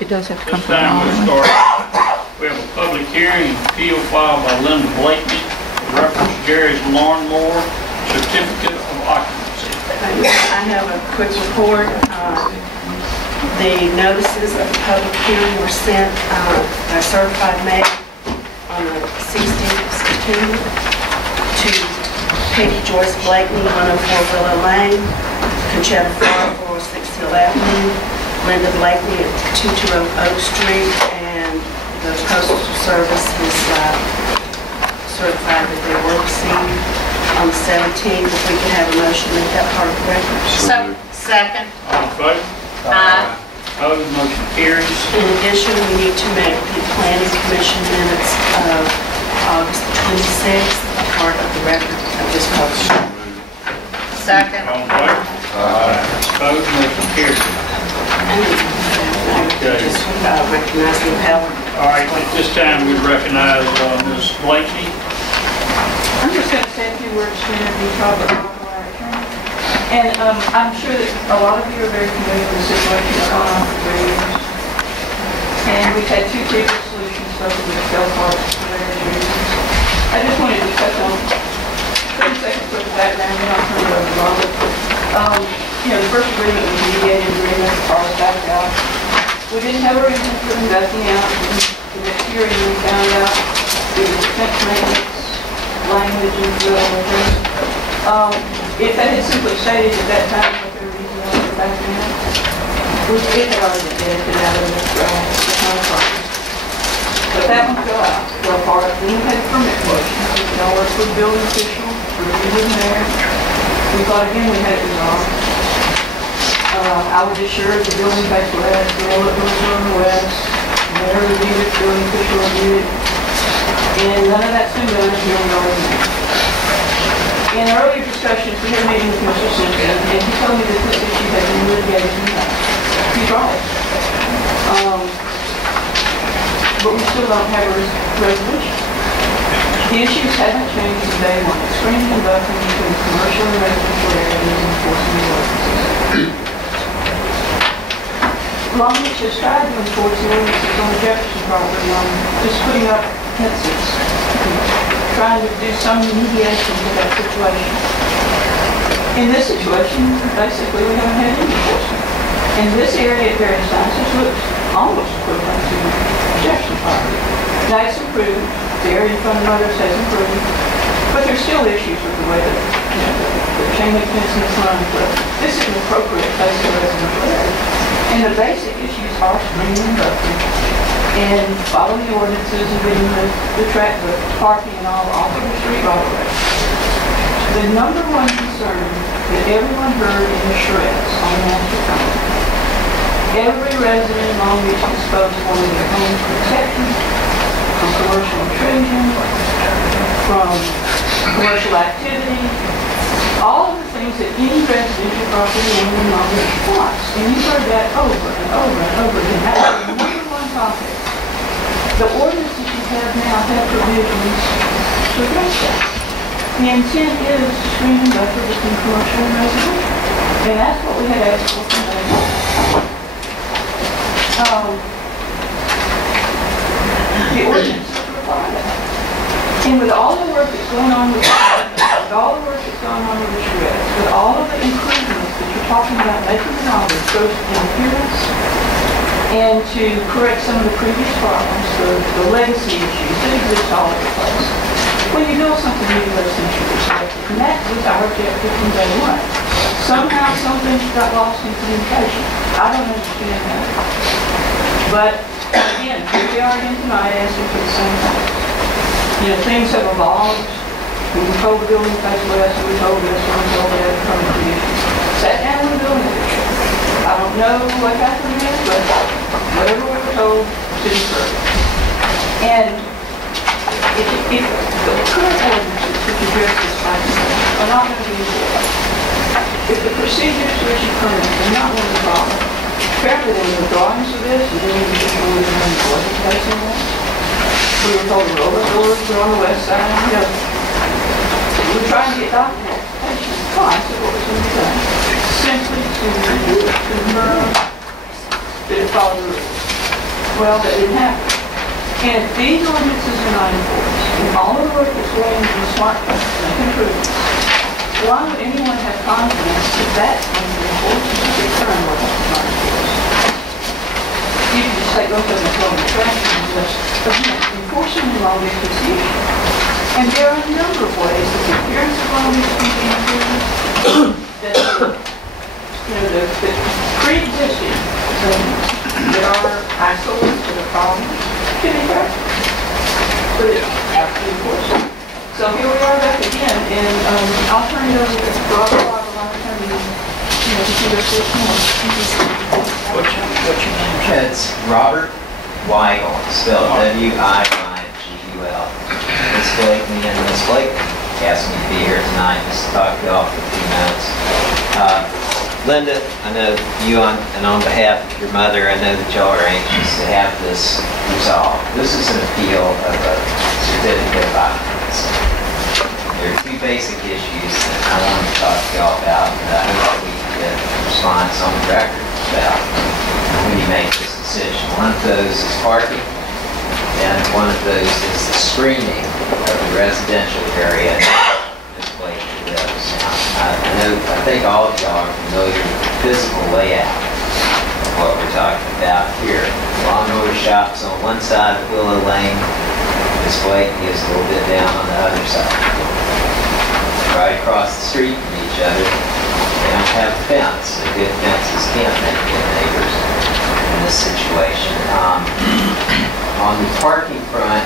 It does have to come This from time Alderman. we'll start. We have a public hearing, appeal filed by Linda Blakeney, reference Jerry's lawnmower, certificate of occupancy. I have a quick report. The notices of the public hearing were sent by certified mail on the 16th of September to Katie Joyce Blakeney, 104 Willow Lane, Conchetta Farr, 406 Hill Avenue, Linda Blakeney at 220 Oak Street, and the Postal Service has certified that they were received on the 17th. If we could have a motion to make that part of the record. Second. All in favor? Aye. Opposed, motion carries. In addition, we need to make the Planning Commission minutes of August 26th a part of the record of this motion. Second. All in favor? Opposed, motion carries. Just recognize the appellant. All right, at this time we recognize Ms. Blakeney. I'm just going to say a few words to introduce Robert Michael, our attorney. And I'm sure that a lot of you are very familiar with the situation that's gone on for 3 years. And we've had 2 previous solutions, both of which fell apart for various reasons. I just wanted to touch on 30 seconds worth of background, and I'll turn it over to Robert. The first agreement was a mediated agreement as far as back out. We didn't have a reason for investing out. The next year we found out it was fence maintenance, language, and the other things. If they had simply stated at that time what their reason was for backing out, it had already been edited out of the contract. But that one fell out, fell apart. Then we had a permit motion. We all worked with the building official, reviewed the mayor. We thought again we had it resolved. I was assured the building face west, the road was on the west, mayor reviewed it, building official reviewed it, and none of that's been done until we already know. In earlier discussions, we had a meeting with Mr. Simpson, and he told me that this issue had been litigated in the past. He's right. But we still don't have a resolution. The issues haven't changed from day one. Screening and buffering between commercial and residential areas and enforcing the ordinances. Long Beach has tried to enforce the ordinances on the Jefferson property on just putting up fences, trying to do some mediation to that situation. In this situation, basically we haven't had any enforcement. And this area at various times has looked almost equivalent to Jefferson property. Now it's improved. The area in front of others has improved, but there's still issues with the way that the chain link fencing is run. But this is an appropriate place for residential area. And the basic issues are screening and buffering, and following the ordinances and getting the parking and all off of the street all the way. The number one concern that everyone heard in the shreds on the master plan, every resident in Long Beach is supposed to want their homes protected from commercial intrusion, from commercial activity, all of the things that any residential property owner in Long Beach wants. And you've heard that over and over and over again. That's the number one topic. The ordinances you have now have provisions to address that. The intent is to screen and buffer between commercial and residential. And that's what we had asked for from day one. The ordinances require that. And with all the work that's going on with all the work that's going on with the shreds, with all of the improvements that you're talking about making in all this, both in appearance and to correct some of the previous problems, the legacy issues that exist all over the place. When you build something new, residential perspective, and that was our objective from day one. Somehow something got lost in communication. I don't understand that. But again, here we are again tonight asking for the same thing. Things have evolved. We were told the building face west, we were told this, we were told that from the commission. Sat down with the building official. I don't know what happened there, but whatever we were told didn't occur. And if the current ordinances which address this kind of thing are not going to be enforced, if the procedures to issue permits are not going to be followed, apparently there were drawings of this, and then we just really didn't enforce it placing this. We were told the roller doors were on the west side. We were trying to get documentation. Fine, so what was going to be done? Simply to confirm that it followed the rules. Well, that didn't happen. And if these ordinances are not enforced, and all of the work that's going into the smart contract, make improvements, why would anyone have confidence that that's going to be enforced if the current ordinance is not enforced? You can just say, go to the public traffic and just, again, enforcement in law is confusion. And there are a number of ways that the appearance of law needs to be improved, that the pre-existing things that are isolated to the problem can be corrected. But it has to be enforced. So here we are back again, and I'll turn it over to Robert Waterline, attorney, to see us this morning. What's your name? It's Robert Weigel, spelled W-I-Y-G-U-L. Miss Blakely and Miss Blake asked me to be here tonight just to talk to y'all for a few minutes. Linda, I know you on behalf of your mother, I know that y'all are anxious to have this resolved. This is an appeal of a certificate of occupancy. There are two basic issues that I want to talk to y'all about that I hope we can get a response on the record about when you make this decision. One of those is parking, and one of those is the screening of the residential area this place lives. I think all of y'all are familiar with the physical layout of what we're talking about here. Lawnmower shops on one side of Willow Lane, Miss Blakely is a little bit down on the other side. Right across the street from each other, they don't have a fence. So good fences can't make good neighbors in this situation. On the parking front,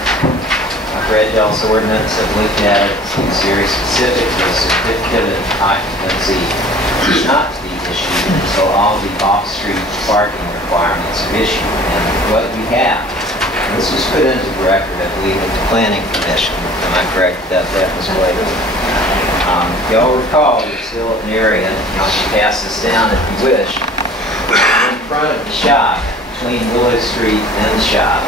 I've read y'all's ordinance, I've looked at it, it's very specific. The certificate of occupancy is not to be issued until all the off-street parking requirements are issued. And what we have, this was put into the record, I believe, at the Planning Commission. Am I correct about that, Ms. Blakely? Y'all recall, there's still an area, and y'all can pass this down if you wish, in front of the shop, between Willow Street and the shop,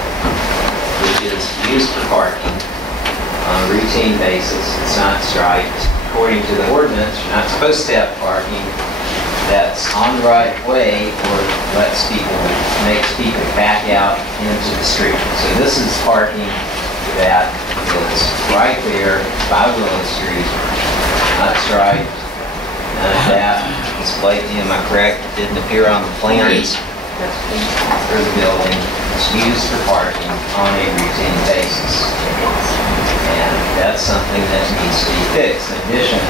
which is used for parking on a routine basis. It's not striped. According to the ordinance, you're not supposed to have parking that's on the right of way or makes people back out into the street. So this is parking that is right there by Willow Street, not striped. None of that. Ms. Blakely, am I correct? It didn't appear on the plans for the building. It's used for parking on a routine basis. And that's something that needs to be fixed. In addition,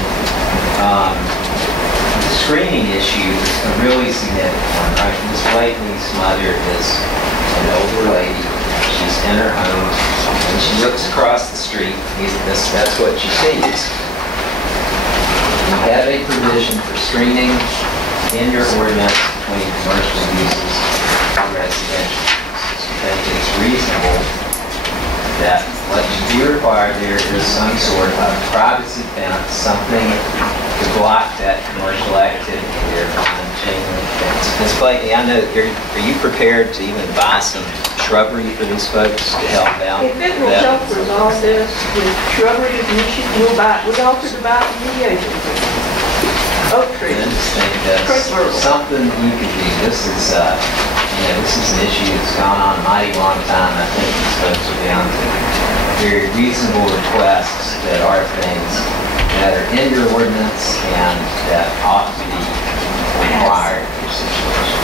the screening issue is a really significant one, right? Ms. Blakely's mother is an older lady. She's in her home. When she looks across the street, that's what she sees. You have a provision for screening in your ordinance between commercial uses and residential. I think it's reasonable that what should be required there is some sort of privacy fence, something to block that commercial activity there behind chain link fence. Ms. Blakely, I know, are you prepared to even buy some shrubbery for these folks to help out? If it will help resolve this with shrubbery admission, we offer to buy mediation. Oak tree. I just think that's something you could do. This is an issue that's gone on a mighty long time. I think these folks are down to very reasonable requests that are things that are in your ordinance and that ought to be required in your situation.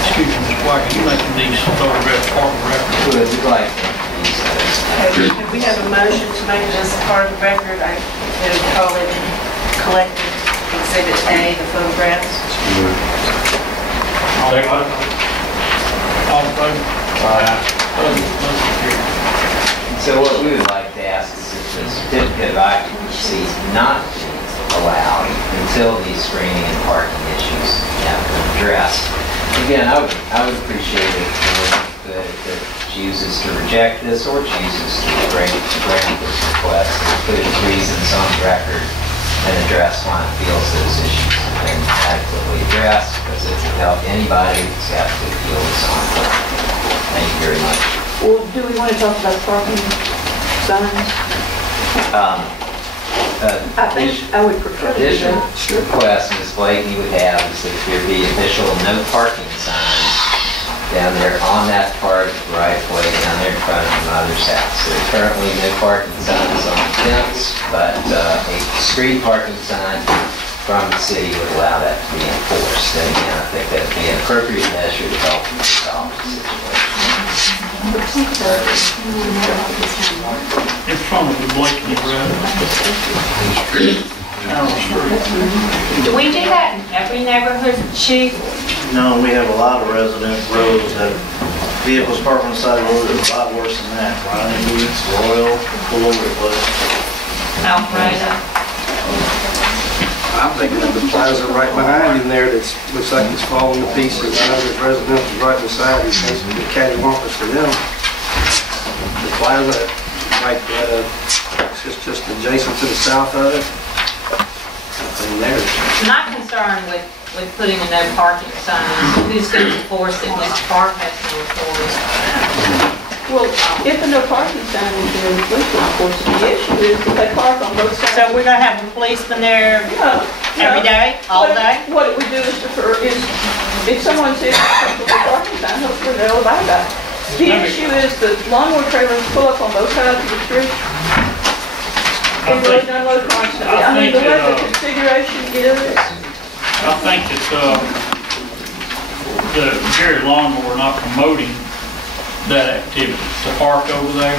Excuse me, Ms. White, you making these photographs part of the record? We'd like to introduce those. If we have a motion to make this part of the record, I would call it collected Exhibit A, the photographs. All in favor? All in favor? Motion carried. So what we would like to ask is if the certificate of occupancy not be allowed until these screening and parking issues have been addressed. Again, I would appreciate it if it chooses to reject this or chooses to grant this request and put its reasons on record and address why it feels those issues have been adequately addressed, because it can help anybody who's got to feel this on. Thank you very much. Well, do we want to talk about parking signs? I think I would prefer to do Additional that. request Ms. Blakely would have is that there be official no parking signs down there on that part right of way down there in front of my mother's house. There's currently no parking signs on the fence, but a street parking sign from the city would allow that to be enforced. And again, I think that'd be an appropriate measure to help resolve the situation. In front of the Blakeney Road. Do we do that in every neighborhood, Chief? No, we have a lot of resident roads that vehicles parked on the side of the road. It's a lot worse than that. Ronnie Boots, Royal, all over the place. Alfreda? I'm thinking of the plaza right behind him there that looks like it's falling to pieces. I know there's residents right beside him, basically cattywampus to them. The plaza, like, it's just adjacent to the south of it. And there's, My concern with putting a no parking sign is who's going to enforce it, which park has to enforce. Well, if a no parking sign is there, the police will enforce it. The issue is if they park on both sides. So we're going to have a policeman there No, every no. day, all day? What we do is defer, is if someone sees a parking sign, hopefully they'll abide by it. The issue is the lawnmower trailers pull up on both sides of the street. They really don't load constantly. I mean, the way the configuration is, I think that, the Jerry Lawnmower not promoting that activity, to park over there.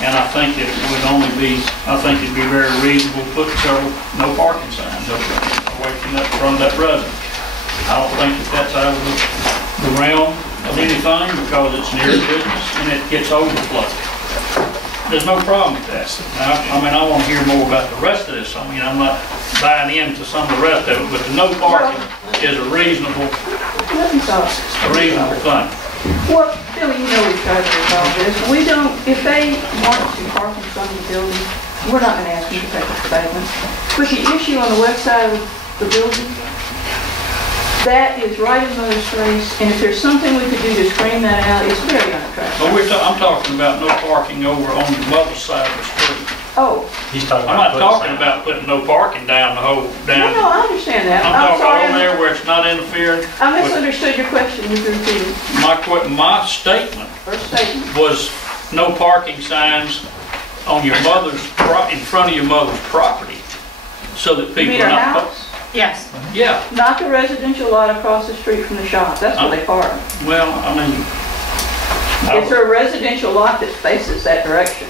And I think it would only be, I think it'd be very reasonable to put several no parking signs up there, away from that resident. I don't think that that's out of the realm of anything, because it's near business and it gets overflow. There's no problem with that. Now, I mean, I want to hear more about the rest of this. I mean, I'm not buying into some of the rest of it, but the no parking is a reasonable nothing's off. thing. Well, Billy, you know we've tried to resolve this. We don't, if they want to park in front of the building, we're not going to ask them to take a pavement. But the issue on the west side of the building, that is right in Mother's Place, and if there's something we could do to screen that out, it's very unattractive. But I'm talking about no parking over on the mother's side of the street. Oh, He's talking I'm not talking about putting no parking down the whole, no, down. I understand that. I'm talking about over there where it's not interfering. I misunderstood your question, Mr. Repeating. My statement First statement. was no parking signs on your in front of your mother's property, so that You people mean are our not. house? Yes. Yeah, Not the residential lot across the street from the shop. That's where they park. well, I mean, It's a residential lot that faces that direction.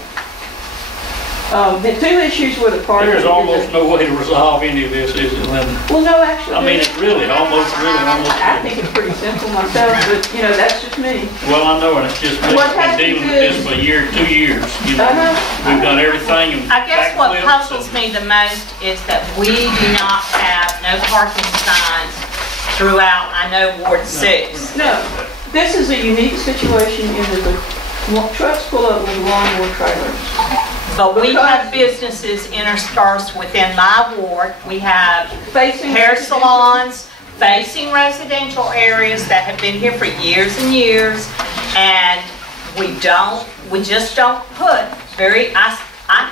The two issues with the parking. there's almost no way to resolve any of this, is it, Linda? Well, no, actually. I mean, it really, almost. I think it's pretty simple myself, but, you know, that's just me. Well, I know, and it's just, we've What been happens dealing with this is- for a year, 2 years. You know, I know. we've done everything. I guess what backflips puzzles and- me the most is that we do not have no parking signs throughout, I know, Ward 6. No, this is a unique situation in that the trucks pull up with lawnmower trailers. But we have businesses interspersed within my ward. We have Facing. hair salons facing residential areas that have been here for years and years. And we just don't put I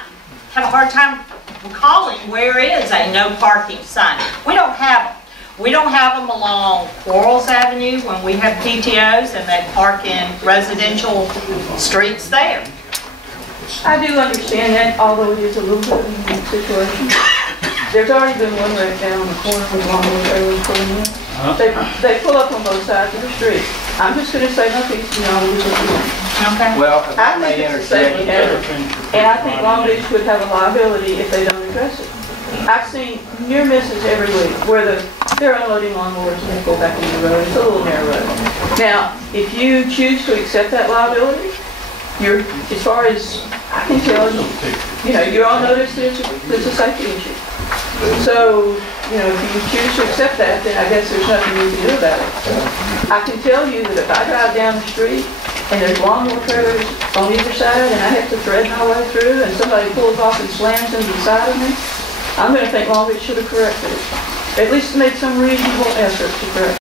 have a hard time recalling where is a no parking sign. We don't have them along Quarles Avenue when we have PTOs and they park in residential streets there. I do understand that, although it is a little bit of a unique situation. There's already been one right down on the corner with lawnmower trailers pulling in. They pull up on both sides of the street. I'm just gonna say my piece, you know, Okay. well, I think it's a safety hazard, and I think Long Beach would have a liability if they don't address it. I've seen near misses every week where they're unloading lawnmowers and they go back into the road. It's a little narrow road. Now, if you choose to accept that liability, as far as I can tell, you know, you're on notice there's a safety issue. So, you know, if you choose to accept that, then I guess there's nothing you can do about it. I can tell you that if I drive down the street and there's lawnmower trailers on either side and I have to thread my way through and somebody pulls off and slams into the side of me, I'm going to think Long Beach should have corrected it. At least made some reasonable effort to correct it.